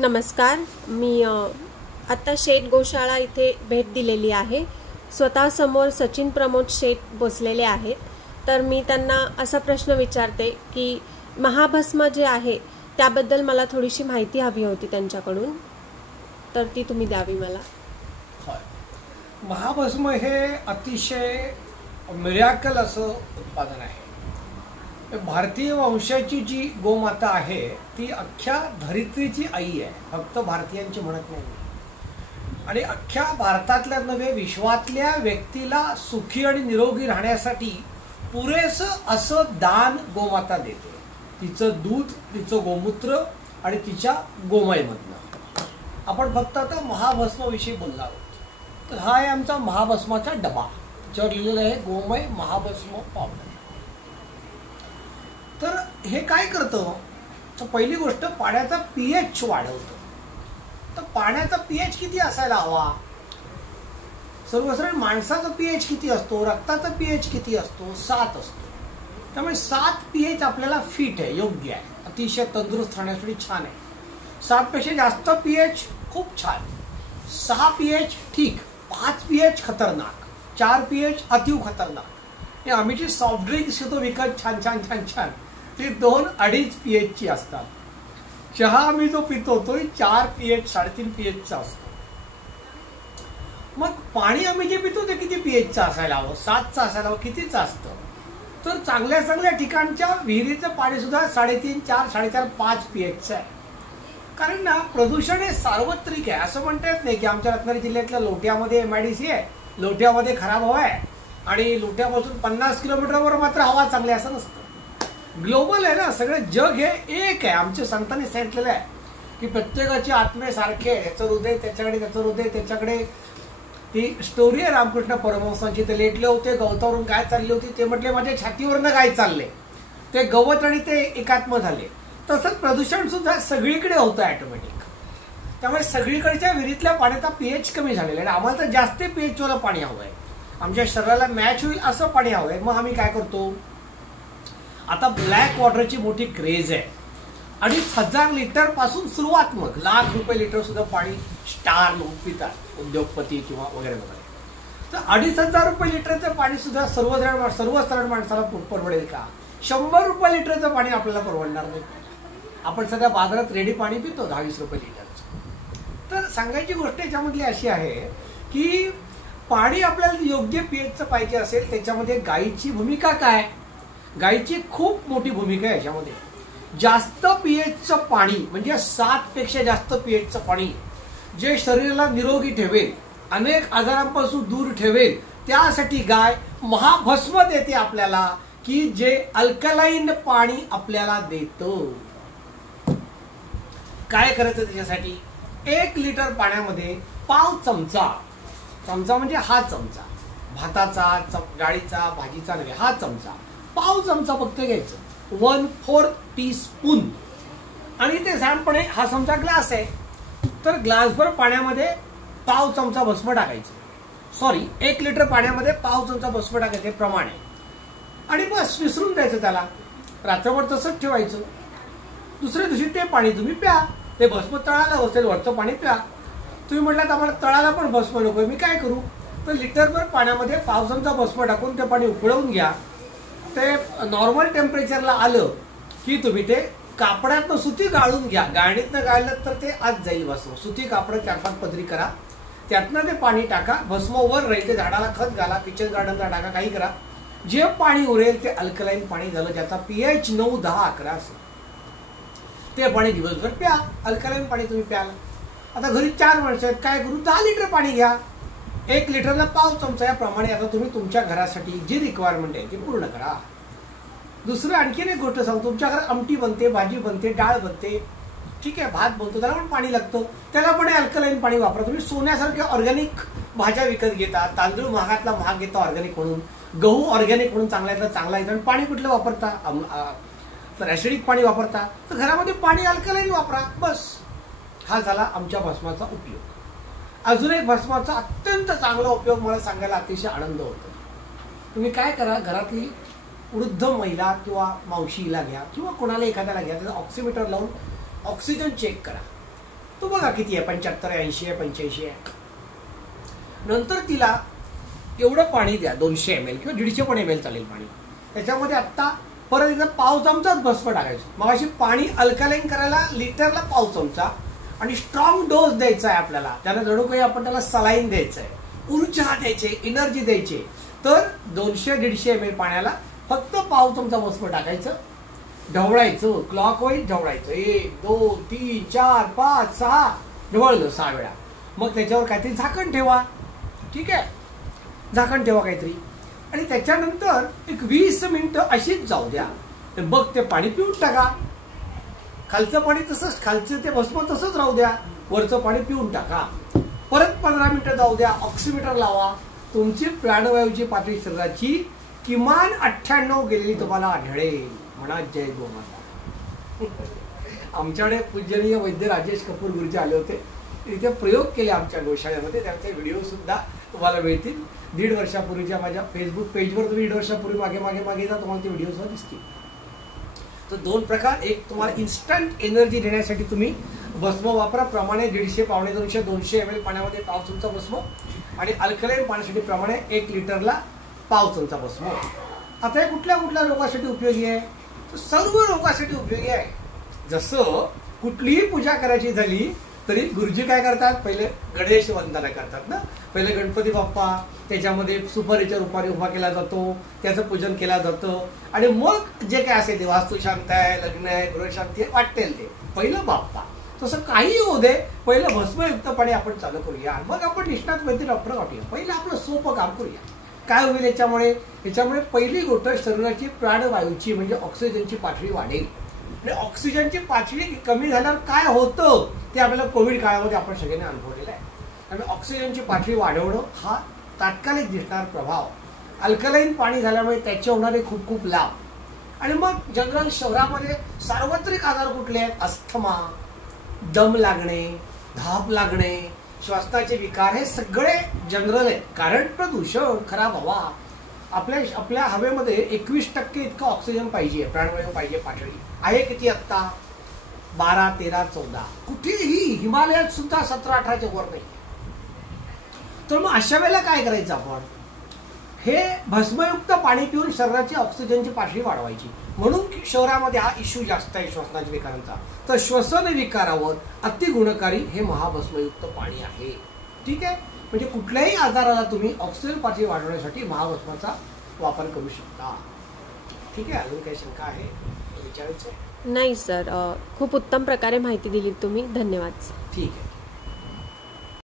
नमस्कार. मी आता शेठ गोशाळा इथे भेट दिलेली आहे. स्वतः समोर सचिन प्रमोद शेठ बसलेले आहेत. तर मी त्यांना असा प्रश्न विचारते की महाभस्म जे आहे त्याबद्दल मला थोडीशी माहिती हवी होती त्यांच्याकडून, तर ती तुम्ही द्यावी मला. महाभस्म हे अतिशय मिराकल असं उत्पादन आहे. भारतीय वंशाची जी गोमाता आहे ती अख्ख्या धरित्रीची आई आहे, फक्त भारतीयांची म्हणत नाही. आणि अख्ख्या भारतातल्या नव्हे विश्वातल्या व्यक्तीला सुखी आणि निरोगी राहण्यासाठी पुरेसं असं दान गोमाता देते. तिचं दूध, तिचं गोमूत्र आणि तिच्या गोमयमधनं. आपण फक्त आता महाभस्माविषयी बोलणार आहोत. तर हा आहे आमचा महाभस्माचा डबा, ज्यावर लिहिलेलं आहे गोमय महाभस्म पावडर. तर हे काय करतं, तर पहिली गोष्ट पाण्याचा पीएच वाढवतं. तर पाण्याचा पीएच किती असायला हवा? सर्वसाधारण माणसाचा पीएच किती असतो, रक्ताचा पीएच किती असतो? 7 असतो. त्यामुळे 7 पीएच आपल्याला फिट आहे, योग्य आहे, अतिशय तंदुरुस्त राहण्यासाठी छान आहे. 7 पेक्षा जास्त पीएच खूप छान, 6 पीएच ठीक, 5 पीएच खतरनाक, 4 पीएच अतिव खतरनाक. हे आम्ही जी सॉफ्ट ड्रिंक्स घेतो विकत छान छान छान छान, ती 2-2.5 पीएच ची असतात. चहा आम्ही जो पितो तो 4 पीएच 3.5 पीएचचा असतो. मग पाणी आम्ही जे पितो ते किती पीएचचं असायला हवं? 7चं असायला हवं. कितीचं असतं? तर चांगल्या चांगल्या ठिकाणच्या विहिरीचं पाणी सुद्धा 3.5, 4, 4.5, 5 पीएचचं आहे. कारण ना प्रदूषण हे सार्वत्रिक आहे. असं म्हणता येत नाही की आमच्या रत्नागिरी जिल्ह्यातल्या लोट्यामध्ये MIDC आहे, लोट्यामध्ये खराब हवा आहे आणि लोट्यापासून 50 किलोमीटरवर मात्र हवा चांगली, असं नसतं. ग्लोबल आहे ना, सगळं जग हे एक आहे. आमच्या संतांनी सांगितलेलं आहे की प्रत्येकाचे आत्मे सारखे आहे. याचं हृदय त्याच्याकडे, त्याचं हृदय त्याच्याकडे. ती स्टोरी आहे रामकृष्ण परमहंसांची. ते लेटले होते, गवतावरून गाय चालली होती. ते म्हटले माझ्या छातीवरनं गाय चालले. ते गवत आणि ते एकात्म झाले. तसंच प्रदूषण सुद्धा सगळीकडे होतं ऑटोमॅटिक. त्यामुळे सगळीकडच्या विहिरीतल्या पाण्याचा पीएच कमी झालेला आहे. आम्हाला तर जास्त पीएच वाला पाणी हवं आहे, आमच्या शरीराला मॅच होईल असं पाणी हवं आहे. मग आम्ही काय करतो, आता ब्लॅक वॉटरची मोठी क्रेज आहे. 2,500 लिटर पासून सुरुवात, मग लाख रुपये लिटर सुद्धा पाणी स्टार लोक पितात, उद्योगपती किंवा वगैरे वगैरे. तर 2,500 रुपये लिटरचं पाणी सुद्धा सर्वसाधारण माणसाला परवडेल का? 100 रुपये लिटरचं पाणी आपल्याला परवडणार नाही. आपण सध्या बाजारात रेडी पाणी पितो 10-20 रुपये लिटरचं. तर सांगायची गोष्ट याच्यामधली अशी आहे की पाणी आपल्याला योग्य पीएचचं पाहिजे असेल, त्याच्यामध्ये गायीची भूमिका काय? गायीची खूप मोठी भूमिका आहे याच्यामध्ये. जास्त पीएचचं पाणी म्हणजे 7 पेक्षा जास्त पीएचचं पाणी जे शरीराला निरोगी ठेवेल, अनेक आजारांपासून दूर ठेवेल, त्यासाठी गाय महाभस्म देते आपल्याला, की जे अल्कलाईन पाणी आपल्याला देतं. काय करायचं त्याच्यासाठी? 1 लिटर पाण्यामध्ये पाव चमचा, चमचा म्हणजे हा चमचा, भाताचा, डाळीचा, भाजीचा नव्हे, हा चमचा, पाव चमचा फक्त घ्यायचं, 1/4 टीस्पून. आणि ते साधारणपणे हा चमचा ग्लास आहे, तर ग्लासभर पाण्यामध्ये पाव चमचा भस्म टाकायचं. 1 लिटर पाण्यामध्ये पाव चमचा भस्म टाकायचे प्रमाणे. आणि बस विसरून द्यायचं त्याला, रात्रभर तसंच ठेवायचं. दुसऱ्या दिवशी ते पाणी तुम्ही प्या. ते भस्म तळाला बसेल, वरचं पाणी प्या. तुम्ही म्हटलं आम्हाला तळाला पण भस्म नको, मी काय करू? तर लिटरभर पाण्यामध्ये पाव चमचा भस्म टाकून ते पाणी उकळवून घ्या. ते नॉर्मल टेम्परेचरला आलं की तुम्ही ते कापडातनं सुती गाळून घ्या. गाळणीतनं गाळलं तर ते आत जाईल भस्म. सुती कापड 4-5 पदरी करा, त्यातनं ते पाणी टाका, भस्म वर राहील. ते झाडाला खत घाला, किचन गार्डनला टाका, काही करा. जे पाणी उरेल ते अल्कलाईन पाणी झालं, ज्याचा पीएच 9, 10, 11 असेल. ते पाणी दिवसभर प्या. अल्कलाईन पाणी तुम्ही प्याल. आता घरी 4 माणसं आहेत, काय करू? 10 लिटर पाणी घ्या. 1 लिटरला पाव चमचा याप्रमाणे आता तुम्ही तुमच्या घरासाठी जी रिक्वायरमेंट आहे ती पूर्ण करा. दुसरं आणखीन एक गोष्ट सांगतो, तुमच्या घरात आमटी बनते, भाजी बनते, डाळ बनते, ठीक आहे, भात बनतो, त्याला पण पाणी लागतं, त्याला पण अल्कलाईन पाणी वापरा. तुम्ही सोन्यासारख्या ऑर्गॅनिक भाज्या विकत घेता, तांदूळ महागातला महाग घेता ऑर्गॅनिक म्हणून, गहू ऑर्गॅनिक म्हणून चांगल्यातला चांगला येतो, आणि पाणी कुठलं वापरता? तर ऍसिडिक पाणी वापरता, तर घरामध्ये पाणी अल्कलाईन वापरा. बस, हा झाला आमच्या भस्माचा उपयोग. अजून एक भस्माचा अत्यंत चांगला उपयोग मला सांगायला अतिशय आनंद होतो. तुम्ही काय करा, घरातली वृद्ध महिला किंवा मावशीला घ्या किंवा कोणाला एखाद्याला घ्या, त्याचा ऑक्सिमीटर लावून ऑक्सिजन चेक करा. तो बघा किती आहे, 75 आहे, 80 आहे, 85 आहे. नंतर तिला एवढं पाणी द्या, 200 ml किंवा 150 ml चालेल पाणी. त्याच्यामध्ये आत्ता परत एकदा पाव चमचाच भस्म टाकायचं. मग अशी पाणी अल्कलाईन करायला लिटरला पाव चमचा आणि स्ट्रॉंग डोस द्यायचा आहे आपल्याला. त्याला जणू काही आपण त्याला सलाईन द्यायचं आहे, ऊर्जा द्यायची, एनर्जी द्यायची. तर 200-150 ml पाण्याला फक्त पाव चमचा भस्म टाकायचं, ढवळायचं, क्लॉकवाईज ढवळायचं. 1 2 3 4 5 6 ढवळलं 6 वेळा. मग त्याच्यावर काहीतरी झाकण ठेवा. ठीक आहे, झाकण ठेवा काहीतरी. आणि त्याच्यानंतर एक 20 मिनिटं अशीच जाऊ द्या. बघ ते पाणी पिऊन टाका. खालचं पाणी तसंच, खालचं ते भस्म तसंच राहू द्या, वरचं पाणी पिऊन टाका. परत 15 मिनिटं जाऊ द्या, ऑक्सिमीटर लावा. तुमची प्राणवायूची पातळी शरीराची किमान 98 गेलेली तुम्हाला आढळेल. म्हणा जय गोमाता. आमच्याकडे पूजनीय वैद्य राजेश कपूर गुरुजी आले होते. इथे प्रयोग केले आमच्या गोशाळेमध्ये. त्यांचे व्हिडिओ सुद्धा तुम्हाला मिळतील. 1.5 वर्षापूर्वीच्या माझ्या फेसबुक पेजवर तुम्ही 1.5 वर्षापूर्वी मागे मागे मागे जा, तुम्हाला ते व्हिडिओ सुद्धा दिसतील. तर 2 प्रकार. एक तुम्हाला इन्स्टंट एनर्जी देण्यासाठी तुम्ही भस्म वापरा. प्रमाणे 150 पावणे 200 200 ml पाण्यामध्ये पाव चमचा भस्म. आणि अल्कलाईन पाण्यासाठी प्रमाणे 1 लिटरला पाव चमचा भस्म. आता हे कुठल्या कुठल्या रोगासाठी उपयोगी आहे? तर सर्व रोगासाठी उपयोगी आहे. जसं कुठलीही पूजा करायची झाली तरी गुरुजी काय करतात, पहिले गणेश वंदना करतात ना. पहिले गणपती बाप्पा, त्याच्यामध्ये सुपारीच्या रूपाने उभा केला जातो, त्याचं पूजन केलं जातं. आणि मग जे काय असेल ते वास्तुशांत आहे, लग्न आहे, गृहशांती आहे, वाटेल ते पहिलं बाप्पा. तसं काही होऊ दे, पहिलं भस्मयुक्तपणे आपण चालू करूया. मग आपण निष्णात वैद्य डॉक्टर गाठूया. पहिलं आपलं सोपं काम करूया. काय होईल याच्यामुळे? पहिली गोष्ट शरीराची प्राणवायूची म्हणजे ऑक्सिजनची पातळी वाढेल. आणि ऑक्सिजनची पातळी कमी झाल्यावर काय होतं ते आपल्याला कोविड काळामध्ये आपण सगळ्यांनी अनुभवलेलं आहे. आणि ऑक्सिजनची पातळी वाढवणं हा तात्कालिक दिसणारा प्रभाव. अल्कलाईन पाणी झाल्यामुळे त्याचे होणारे खूप खूप लाभ. आणि मग जनरल शहरामध्ये सार्वत्रिक आजार कुठले आहेत? अस्थमा, दम लागणे, धाप लागणे, श्वासाचे विकार, हे सगळे जनरल आहेत. कारण प्रदूषण, खराब हवा. आपल्या हवेमध्ये 21% इतका ऑक्सिजन पाहिजे, प्राणवायू पाहिजे. पातळी आहे किती आत्ता? 12, 13, 14. कुठेही हिमालयात सुद्धा 17, 18च्या वर नाही. तर मग अशा वेळेला काय करायचं आपण? हे भस्मयुक्त पाणी पिऊन शरीराची ऑक्सिजनची पातळी वाढवायची. म्हणून शहरामध्ये हा इश्यू जास्त आहे श्वसनाच्या विकारांचा. तर श्वसन विकारावर अतिगुणकारी हे महाभस्मयुक्त पाणी आहे. ठीक आहे, म्हणजे कुठल्याही आजाराला तुम्ही ऑक्सिजन पातळी वाढवण्यासाठी महाभस्माचा वापर करू शकता. ठीक आहे, अजून काही शंका आहे विचारायचं? नाही सर, खूप उत्तम प्रकारे माहिती दिली तुम्ही. धन्यवाद. ठीक आहे.